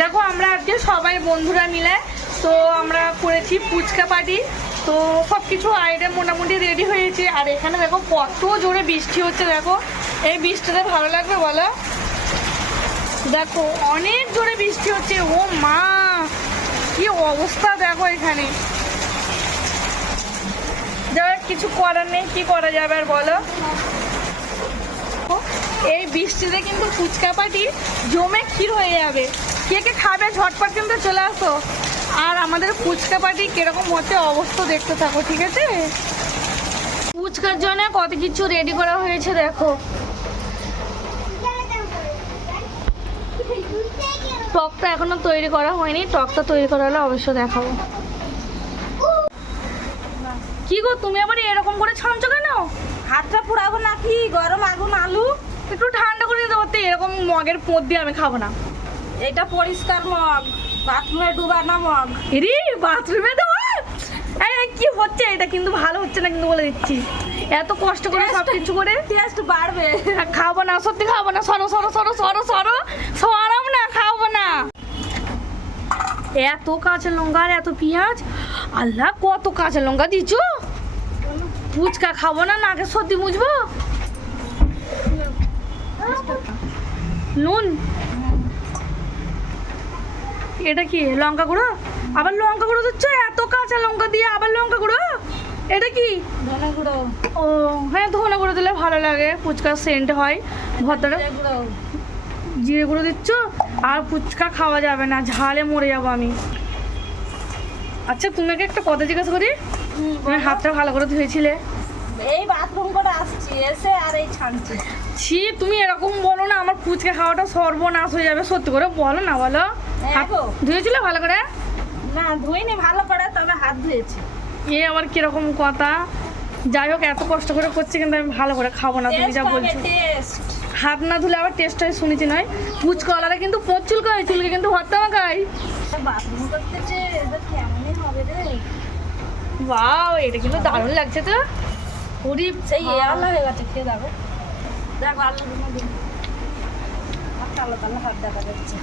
দেখো আমরা আজকে সবাই বন্ধুরা মিলে তো আমরা করেছি ফুচকা পার্টি। তো সব কিছু আইটেম মোটামুটি রেডি হয়েছে। আর এখানে দেখো কত জোরে বৃষ্টি হচ্ছে। দেখো এই বৃষ্টিতে ভালো লাগবে বলো? দেখো অনেক জোরে বৃষ্টি হচ্ছে। ও মা কি অবস্থা দেখো এখানে। যারা কিছু করার নেই, কি করা যাবে আর বলো? এই বৃষ্টিতে কিন্তু ফুচকা পাটি জমে ক্ষীর হয়ে যাবে। কে কে খাবে ঝটপট কিন্তু চলে আসো। আর আমাদের ফুচকা পাটি কিরকম হচ্ছে অবস্থা দেখতে থাকো, ঠিক আছে? ফুচকার জন্য কত কিছু রেডি করা হয়েছে দেখো। টকটা এখনো তৈরি করা হয়নি, টকটা তৈরি করা হলে অবশ্যই দেখাবো। কি গো তুমি আবার এরকম করে ছানছো কেন? হাতটা পুড়াবো নাকি? গরম আগুন আলু একটু ঠান্ডা করে দিতে পারতে। এরকম মগের পোঁত দিয়ে আমি খাবো না। এটা পরিষ্কার মগ, বাথরুমে ডুবানো মগ। এরে বাথরুমে দেওয়া? এই কি হচ্ছে এটা? কিন্তু ভালো হচ্ছে না কিন্তু বলে দিচ্ছি। এত কষ্ট করে সব কিছু করে টেস্ট বাড়বে। খাবো না, সত্যি খাবো না। সরো সরো সরো সরো সরো সরাম না, খাবো না। এত কাঁচা লঙ্কা আর এত পেঁয়াজ, আল্লাহ কত কাঁচা লঙ্কা দিচ্ছ। ফুচকা খাবো না, নাকে সত্যি মুছবো। নুন এটা কি লঙ্কা গুঁড়ো? আবার লঙ্কা গুঁড়ো দিচ্ছ? এত কাঁচা লঙ্কা দিয়ে আবার লঙ্কা গুঁড়ো? এটা কি? ধনে গুঁড়ো। ও হ্যাঁ, ধনে গুঁড়ো দিলে ভালো লাগে, ফুচকার সেন্ট হয় ভর্তাটা। জিরে গুঁড়ো দিচ্ছ? আর ফুচকা খাওয়া যাবে না, ঝালে মরে যাবো আমি। আচ্ছা তোমাকে একটা কথা জিজ্ঞাসা করি, তুমি হাতটা ভালো করে ধুয়েছিলে? এই বাথরুম করে আসছি, এসে আর এই ছানছি। ছি তুমি এরকম বলো না, আমার ফুচকা খাওয়াটা সর্বনাশ হয়ে যাবে। সত্যি করে বলো না, বলো। হাত গো। ধুয়েছিলে ভালো করে? না ধুইনি ভালো করে, তবে হাত ধুয়েছি। এ আবার কিরকম কথা? যাই হোক এত কষ্ট করে করছি কিন্তু আমি ভালো করে খাবো না, তুমি যা বলছো। হাত না ধুলে আবার টেস্ট হয় শুনেছি নয়। ফুচকাওয়ালারা কিন্তু প্রচুর খায়, চুলকে কিন্তু ভর্তা মাখায়। বাথরুম করতেছে, এটা কেমনই হবে রে। ওয়াও, এটা কিন্তু দারুণ লাগছে তো। পুরি সেই আলা হয়ে গেছে, খেয়ে দেখো। দেখো আলু গুলো দিন, আর কালো কালো হাত দেখা যাচ্ছে।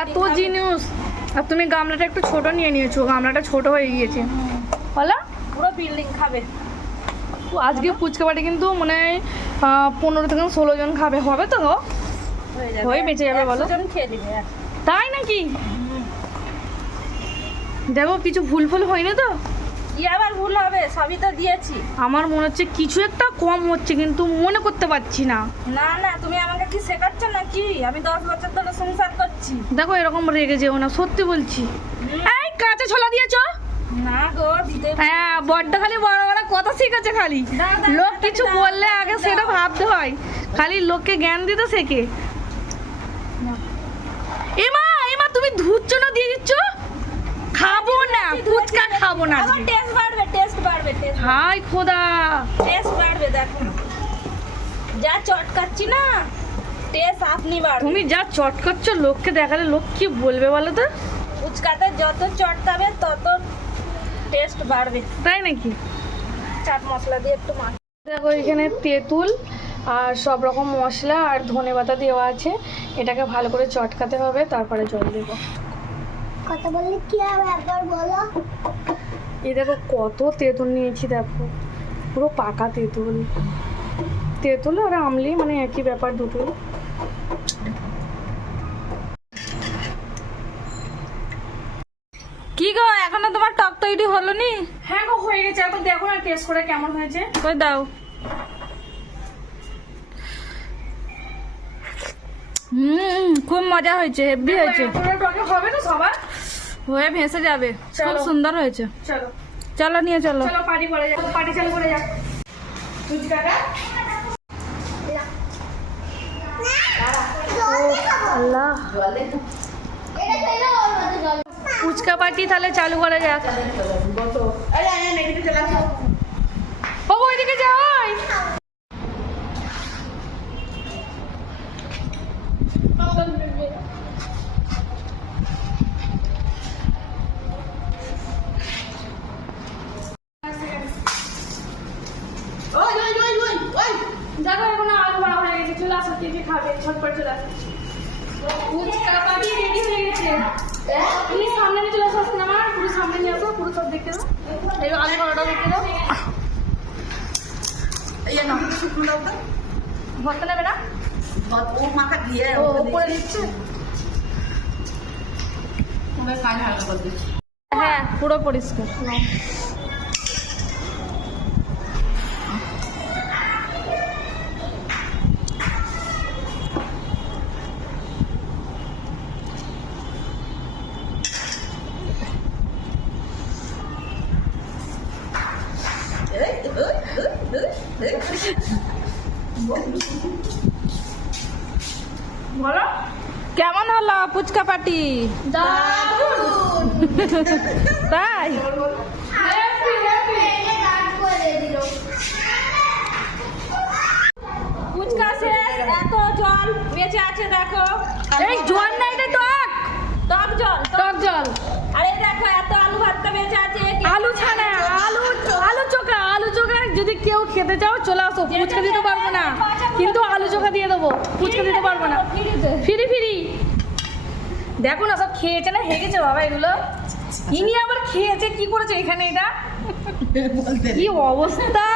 এত জিনিস। আর তুমি গামলাটা একটু ছোট নিয়ে নিয়েছো, গামলাটা ছোট হয়ে গিয়েছে বলো। পুরো বিল্ডিং খাবে আজকে ফুচকা পাটি কিন্তু মনে হয় 15 থেকে 16 জন খাবে, হবে তো? হয়ে বেঁচে যাবে বলো। 100 জন খেয়ে দিবে। তাই নাকি? দেখো কিছু ভুল ফুল হয়নি তো? কি আবার ভুল হবে? সবই তো দিয়েছি। আমার মনে হচ্ছে কিছু একটা কম হচ্ছে, কিন্তু মনে করতে পারছি না। না না, তুমি আমাকে কি শেখাচ্ছ নাকি? আমি 10 বছর ধরে সংসার করছি। দেখো এরকম রেগে যেও না, সত্যি বলছি। এই কাঁচা ছোলা দিয়েছো? না গো, দিতে হ্যাঁ, বড্ড খালি বড় বড় কথা শিখেছে খালি। লোক কিছু বললে আগে সেটা ভাবতে হয়, খালি লোককে জ্ঞান দিতে শেখে। এমা এমা তুমি ধুচ্ছ না দিয়ে দিচ্ছ? খাবো না, ফুচকা খাবো না আবার আজকে। টেস্ট বাড়বে, টেস্ট বাড়বে, টেস্ট হাই খোদা, টেস্ট বাড়বে। দেখো যা চটকাচ্ছি না, টেস্ট আপনি বাড়বে। তুমি যা চটকাচ্ছ লোককে দেখালে লোক কি বলবে বলো তো? ফুচকাতে যত চটকাবে তত টেস্ট বাড়বে। তাই নাকি? চাট মশলা দিয়ে একটু মাখ। দেখো এখানে তেঁতুল আর সব রকম মশলা আর ধনেপাতা দেওয়া আছে। এটাকে ভালো করে চটকাতে হবে, তারপরে জল দেবো। কথা বললে কি হবে একবার বলো? এই দেখো কত তেঁতুল নিয়েছি, দেখো পুরো পাকা তেঁতুল। তেঁতুল আর আমলি মানে একই ব্যাপার দুটোই। কি গো, এখনো তোমার টক তৈরি হলো নি? হ্যাঁ গো হয়ে গেছে, এখন দেখো না টেস্ট করে কেমন হয়েছে। কই দাও। খুব মজা হয়েছে, হেভি হয়েছে। টকে হবে তো সবার? হয়ে ভেসে যাবে, খুব চলো। সুন্দর হয়েছে। চলো চলো নিয়ে চলো। চলো পার্টি করে যাক, পার্টি চালু করে যাক। ফুচকাটা আল্লাহ, ফুচকা পার্টি তাহলে চালু করা যাক। ও ওইদিকে যাই। দেখো এখন আলু বড়া হয়ে গেছে, চলে আসো। খাবে ঝটপট চলে আসো ফুচকা পাটি রেডি হয়ে গেছে তুমি সামনে নিয়ে চলে আসো না আমার পুরো সামনে নিয়ে আসো পুরো সব দেখতে দাও এই আলু পরোটা দেখতে দাও এই না শুকনো দাও তো ভর্তা নেবে না ও মাখা দিয়ে ও উপরে দিচ্ছে তোমার কাজ হালকা করে দিচ্ছি হ্যাঁ পুরো পরিষ্কার বলো কেমন হলো ফুচকা পাটি দারুণ তাই হ্যাপি হ্যাপি ফুচকা শেষ এত জল বেঁচে আছে দেখো এই জল না এটা টক টক জল টক জল আরে দেখো এত আলু ভর্তা বেঁচে আছে আলু ছানা আলু চোখা যদি কেউ খেতে চাও চলে আসো ফুচকা দিতে পারবো না কিন্তু আলু চোখা দিয়ে দেবো ফুচকা দিতে পারবো না ফিরি ফিরি দেখো না সব খেয়েছে না হেগেছে বাবা এগুলো ইনি আবার খেয়েছে কি করেছে এখানে এটা কি অবস্থা